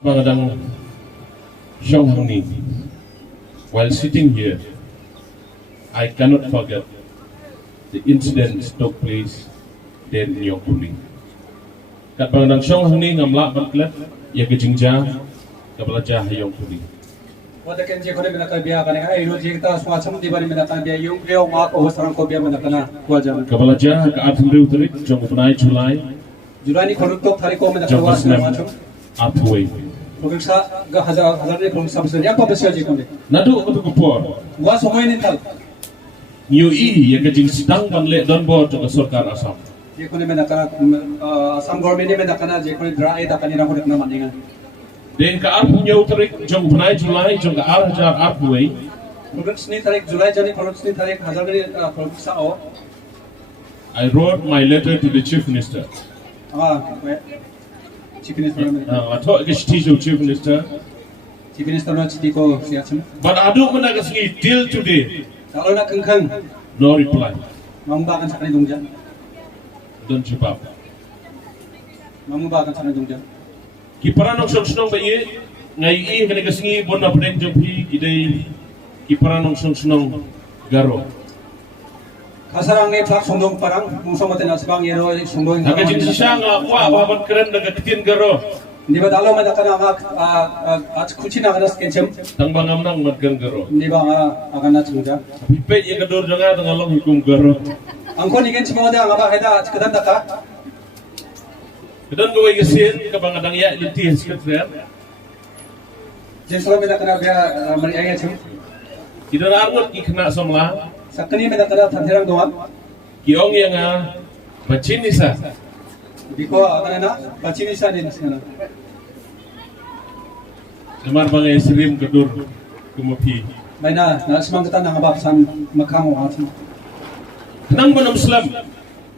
Magandang Xiong while sitting here, I cannot forget the incident took place there in Yongpuli. Kat magandang Xiong ngamla bangklet ya kejingja kabelaja Yongpuli. Wada kan je kone menakal biya kane ai ro je ta swacham di bari menakal biya yung biya ma ko sarang ko biya menakana wajan Kabelaja ka athumri utrik jong upnai Julai ni khoruk tok thari ko menakal jong wasna Muslim machum athway. Pagsa ga hazar ni khoruk sabse yang pa besya je kone Nadu untuk kupor wa somoy ni tal New E ya kejing sidang banle don board jong sarkar Assam. je kone menakal asam government ni menakana je kone dra e ta kanira khoruk na maninga Den ka arpunya utrik jong upnai jong ka arhajar athway. khoruk sni tarik Julai jani khoruk sni tarik hazar ni khoruk sa o I wrote my letter to the Chief Minister. Chief Minister I thought it Chief Minister. Chief Minister no chiti ko siachum But adu menagasngi till today, kalau nak kengkeng no reply. mambakan sakani dungja Don't jawab. mambakan sakani dungja Kiparan ng sunsunong ba iye? Ngay iye kanigasngi bon na pwedeng jumpi kiday kiparan ng sunsunong garo. Kasarang ni plak sundong parang muso mati nasbang yero sundong Nagajin siya nga wa waban keren nagakitin garo. Di ba dalo man kana mak at kuchina kana skenchem Tangbangam nang madgan garo. di ba nga agana chungja Pipet yung kador nga tangalong hukum garo. angko ni gen chimo da nga heda kedan daka Kadang gaway kasin kabangadang ya linti sekretariat. jesro me da kana bia mari aya chum Kita arngot ikna somla. sakani me da kana thanterang doan Kiong yang macin isa. di ko agana na bachini sa din sana Namar bangay sirim kadur kumapi. maina na smang kata na ngabap sam makamo atum Nang mo Muslim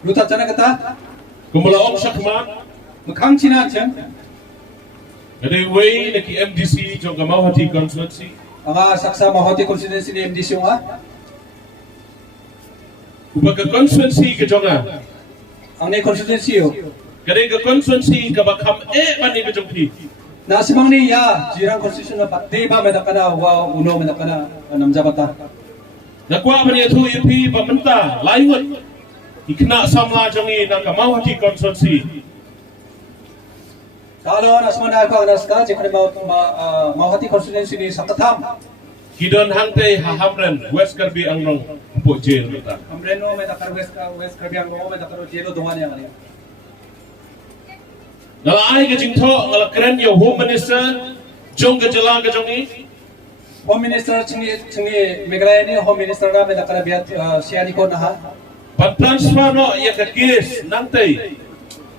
luta chana kata kumulaong sakman. makang china chem Ada way na ki MDC jong Kamauhati constituency. anga saksa mahoti constituency ni MDC nga Ubaga constituency ka jonga. ang ni constituency yo Kada ka constituency ka bakam mani ka jongpi. na simang ni ya jirang constitution na pati ba me da kana wa uno me da kana namjabata Nakwa man itu UP pamenta laingot. Ikna samla jongi na Kamauhati constituency. kalau nasmana ko naska jekone mahoti constituency ni sakatam Kidon hangte hahamren West Karbi angrong po jail ta. amreno me da kar west karbiang mo me da kar jelo dongan yang ani Ngala ay ka jingtho ngala keren yo home minister jong ka jala ka jongi. home minister chingi megraya ni home minister ga me da kar biat siani ko na ha Pan transfer no ya ka case nangte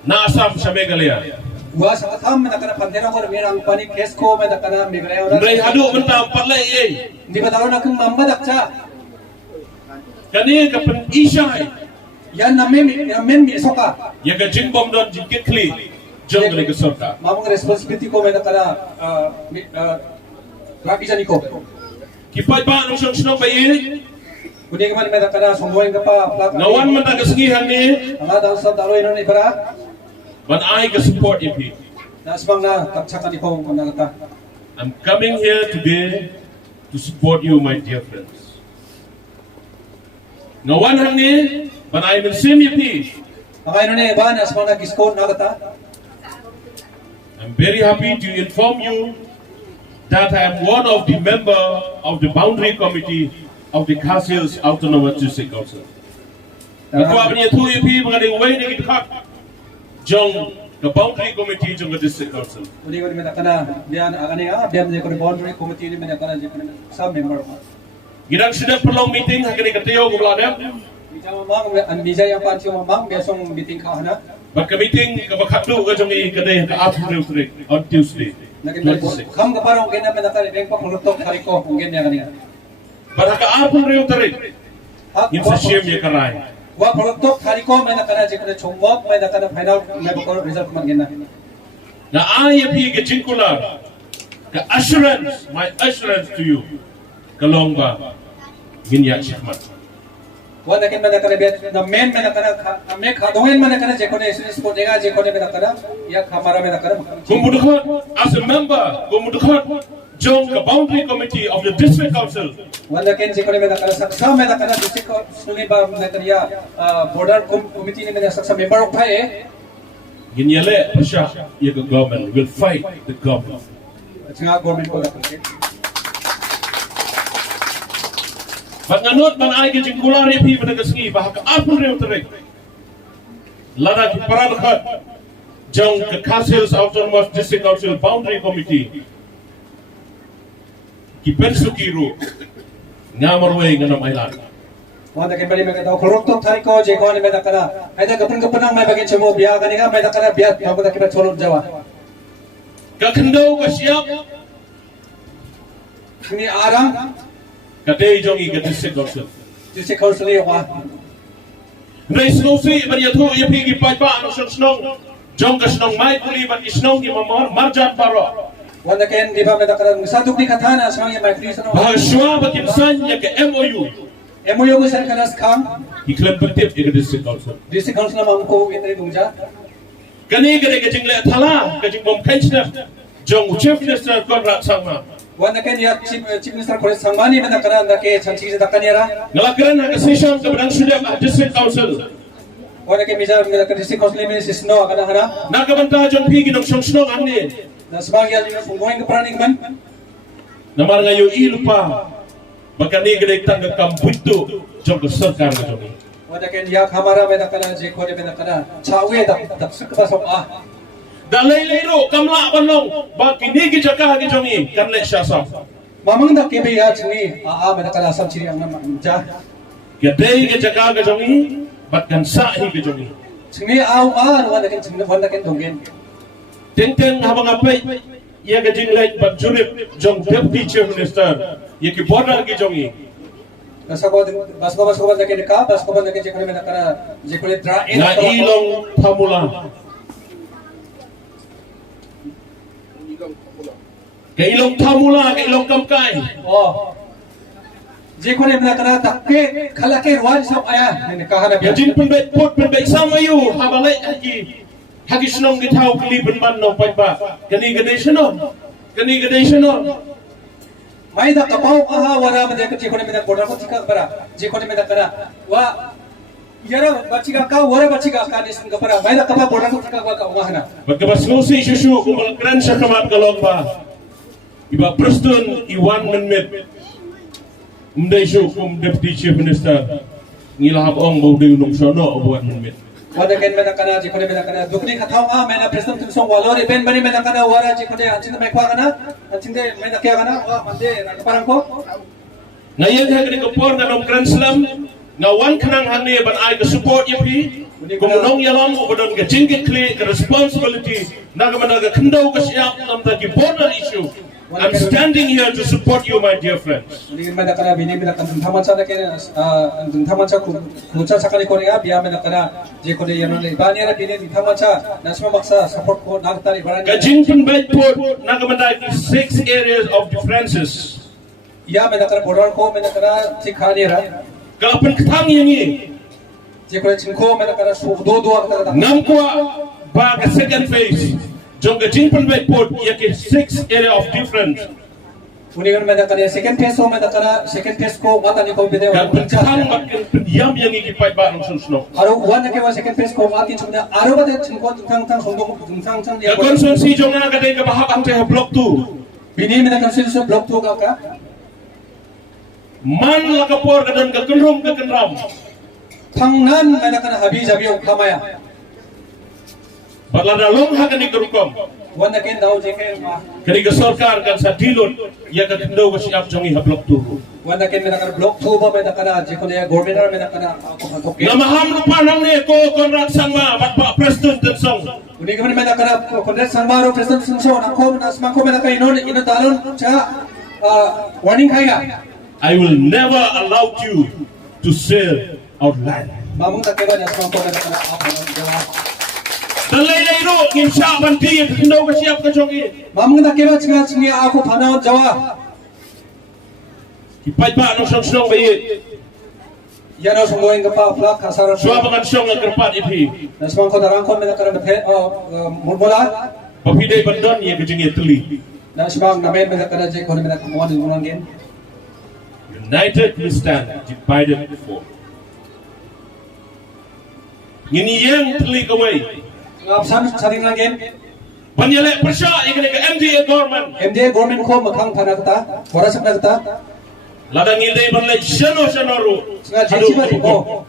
na Assam sa Meghalaya. wa sakatam me da kar pandera ko merang pani case ko me da kar megraya ora Ngai hadu menta pala ye. di ba dalo na kung mamba dakcha Kani ka pen isay yan na men mi soka ya ka jingbom don jinkitli jong ka ka sorta. mamang responsibility ko me da kar laki jani ko Kipay ba nung siyong ba ye? kuning man me da kar sunggoy ka pa plak Nawan man ta kasingihan ni anga dal sa dalo ino ni bara but I ka support EP. nasbang na taksakan ni ko na kata I'm coming here today to support you, my dear friends. Nawan hangi, but I'm in same EP. anga ino ni ba nasbang na kisko na kata I'm very happy to inform you that I am one of the member of the boundary committee of the Castles Autonomous District Council. Ako abni tu EP mga way ni kitak jong the boundary committee jong the district council. uli ko ni me da kana bian aga ni bian ni ko ni boundary committee ni me da kana je ko sa member Gidang sida pelong meeting hakani katayo kumladem. bijang mamang an bijay yang pan siyo mamang besong meeting ka hana But ka meeting kabakatu ka jong ikade ka after on Tuesday. nagin kam ka parang gena me da kana beng pa kulutok kari ko ungen ya kani But haka after in sa shame ya karay. wa kulutok kari ko me da kana je ko chungmok me da kana final me ko result man gena Na I appear ke jinkular ka assurance, my assurance to you. Kalongba, Ginya Shikmat. Wanda ken mana kana biat na men mana kana me khadongen mana kana je kone isu sport dega je kone mana kana ya khamara mana kana Gumudukhat as a member, Gumudukhat joined the boundary committee of the district council. Wanda ken je kone mana kana saksa mana kana district suni ba mana kana ya border committee ni mana saksa member of phae Ginyale Pasha, the government will fight the government. Tengah government ko lakon. Banganot man ay kajingkular yapi managasngi bahag apun rin tarik. Lada ki paradakhat jang ka Khasils Autonomous District Council Boundary Committee ki pensukiru ngamarway nga namaylan. Wanda ken bali mga daw koroktok thari ko je ko ni meda kana aida kapan may bagin chemo biya kani nga meda kana biya mabuda kiba cholot jawa. Kakandau ka siap Kini arang kadai jongi ka district council. district council ni wa Rais Nosi man yathu yapi ki paipa ano snong jong ka snong mai kuli ban snong ki mamor marjat paro. Wanda ken di ba meda kana saduk ni kathana asmang ya mai please no Bahag shwa bakin san ya ka MOU. MOU ko san kana skam Iklan patip ka district council. district council na mamko itri dungja Kani gade ka jingle thala ka jing bom kainchna jong chief minister Konrad Sangma. Wanda ken ya chief minister ko sangmani meda kana ndake chanchi se dakaniara Ngalakran na session ka badang sudah district council. wanda ken mija meda kana district council ni sisno kana hana Nakabanta jong pigi ng song ane. na sebagainya ni punggoing ke praning man Namar ngayo ilupa. Bakani gade tangga kambuto jong ka sarkar ka jong. wanda ken ya khamara meda kana je ko meda kana chawe dak sakba som Dalay lero kamla banlong bakini ki jaka ki jongi kanle syasam. mamang dak kebe ya chini meda kana sam chiri ang nama ja Gade ki jaka ka jongi batkan sa hi ki jongi. chini wanda ken donggen Tenteng habang apay ia ka jinglay bat jurip jong deputy chief minister ia ki border ki jongi. basko wanda ken ka basko wanda ken je ko meda kana je ko dra Na ilong pamula. Ka ilong tamula, ka ilong kamkay. je ko meda kana takke khalake rwan sab aya ni kahana Ya jin penbet pot penbet sama yu habalay hagi senong gitaw keliban man no paiba. Kani gade seno. mai da kapau wara meda je ko meda border ko tika bara je ko meda kana wa yara bachiga ka wara bachiga ka ni sing bara mai da kapau border ko tika ka wahana Pagkabas nusi susu kumal kran sa kamat kalong pa. Iba Preston Iwan Menmet. Umday siya deputy chief minister. Ngilahab ong bawdi unong sono Iwan Menmet. wanda ken meda kana je ko meda kana dukni khathau mena prestam tum song walori ben bani meda kana wara je ko anchinde mai kwa kana anchinde meda kya kana wa mande parang ko Ngayon hagani ko por nga nong Grand Slam nga wan kanang hani ban ay ka support yapi kumunong yalam ko don ka jingit kli ka responsibility nagamanaga kandaw ka siya namta ki border issue. I'm standing here to support you, my dear friends. ni meda kana bini meda kan thamancha da ken thamancha kucha sakali ko ya biya meda kana je ko de yano le bani ra bini thamancha nasma maksa support ko nagtari barani Kajingpun Bedport nagamanaga 6 areas of differences. ya meda kana border ko meda kana sikhani ra Kalapan katang yangi je ko chinko meda kana do ka namkwa ba ka second phase. Jong Kajingpun Bedport yake 6 area of difference. Unigan meda kana second phase ko mata ni ko bide Kalapan katang makin yam yangi kipay ba ng sunsuno. aro one ke wa second phase ko mati chumna aro ba de chingko tang songdong tang ya Kakonson si jong nga kadai ka bahak ang teha block 2. bini meda kan sil block 2 ka Man lakapor ka doon ka kenram. thangnan meda kana habi jabi kamaya Balada long ha kani karukom. one ken daw je ke ma Kani ka sarkar kan sa dilot ya ka tindaw ka siyap jongi ha block 2. one ken meda kana block 2 ba meda kana je ko ya governor meda kana ako hatok ke Namaham lupa nang ni ko Konrad Sangma bat pa Preston Tensong. unigan meda kana kondres sambaro president sungso na ko na smang ko meda ka ino dalon cha warning kaiga I will never allow you to sell our land. mamung ta ke ba na smang ko meda kana ako jawa Dalay ro ngin siya banti ya tindaw ka siyap ka jongi. mamung ta ke ba chinga chingi ako phana jawa Ipay pa anong sunsunong bayit. Yano sungguh yang kepa flak kasar. Suabangan syong ang kerpat ipi. Nasmang kau darang kau menak kerana mula. Papidai bandon ia kejengnya teli. Nasmang namen menak kerana je kau menak kemuan di gunung gen. United we stand, divided we fall. Ngini yang teli kawai. Ngapsan saring langgen. Banyalek persya ikan ke MDA government. MDA government ko makang panakta. Wara sa panakta. Ladang ngilai banlai shano ru. Nga jijiba di ko.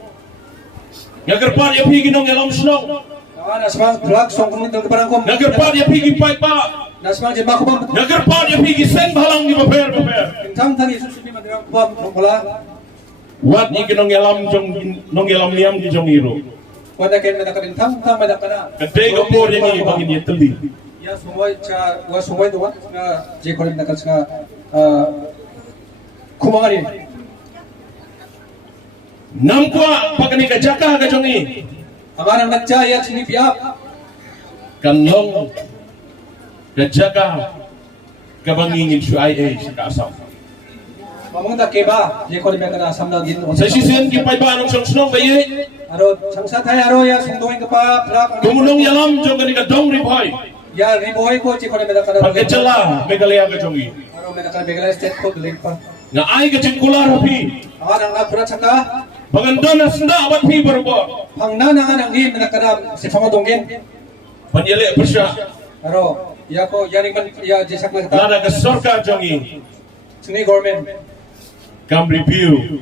Ngagerpan ya pigi nong elam snong. Nasmang flak song kumin tong keparang ko. Ngagerpan ya pigi pai pa. Nasmang je makubang. Ngagerpan ya pigi sen balang di beber. Tang tang Yesus ni madrang ko mula. Wat ikan nong elam niam di jong iro. Wada ken menak kerin tang menak kana. Kedai kapur yang ini bangin ya teli. Ya semua cha wa semua tu nga je ko menak ka kumangari. Namkwa pagani ka jaka ka jongi. Amarang nagcha ya sini biap. Kanlong ka jaka ka bangingin syuai sa asam. Mamang tak keba je ko menak kana asam na gin. Sa sisen ki pai ba anong snong baye. Aro sangsa thai aro ya sungdoing ka pa plak. Tumunong yalam jong kani ka dong ripai. Ya riboy ko je ko menak kana. Pagkacala megalaya ka jongi. Aro menak kana begala state ko link pa. Nga ay ka jingkular hapi. Amarang napura chaka. Pagandon na senda abat pi berbo. Pangna na nga nang hi menak kana si pangodonggen. Panyele persya. Aro ya ko yaring man ya je sakna ka. Lada ka sorka jongi. Sini government Kam review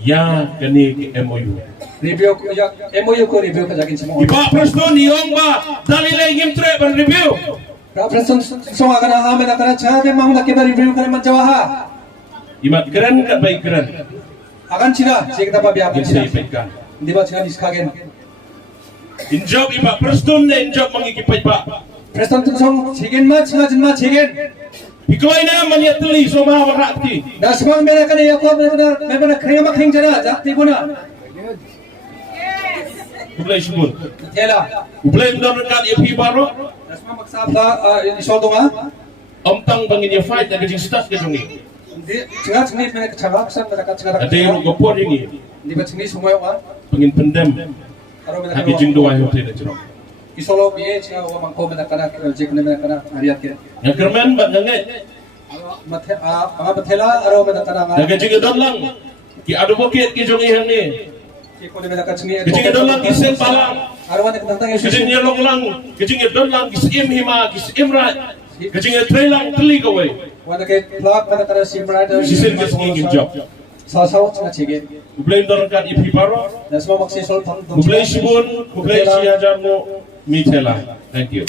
ya kani MOU. review ko ya MOU ko review ka jakin semua. Iba preston niyong ba dalile ngimtre ban review. President song akan ha menak kana cha de mang nak kita review kana man jawa ha. Imat keren ka baik keren. Akan cina si kita pa biap Insay cina. peka. Di ba cina diskagen. Injob iba preston na injob mangikipay pa. President song cigen ma cina jinma cigen. Ikaw ay naman ya teli so mawarakti. Nasmang menak kana ya ko menak kana kaya making jana jakti guna. Ublay subun. Tela. Ublay ndon kan ipi baro. Nasmang maksab la isoldo nga. Omtang bangin ya fight na kajing staff ka jongi. Di cina cini menak cawak san menak cina. Ada yung gopor yung Di ba cini semua yang pangin pendem. Aro menak Hagi jing doa hotel na jerok. isolo biye cina wa mangko menak kana je kana menak kana hariat kira. Yang kermen bat ngangai. Mga batela aro menak kana nga. Nagajing don lang. Ki advocate ki jongi yang ni. Ko menak kana sini. Kajing don lang ki sen palang. Aro menak tentang Yesus. Kajing long lang. Kajing don lang ki sim hima ki sim rat. Kajing tray lang teli kawai. Wala kay plug menak kana simrad. Sisin mas ngingin job. Sasaw cina cige. Ublay ndon kan ipi baro. Nasma maksisol pang. Ublay sibun. Ublay siya jarmo. Mitela. Thank you.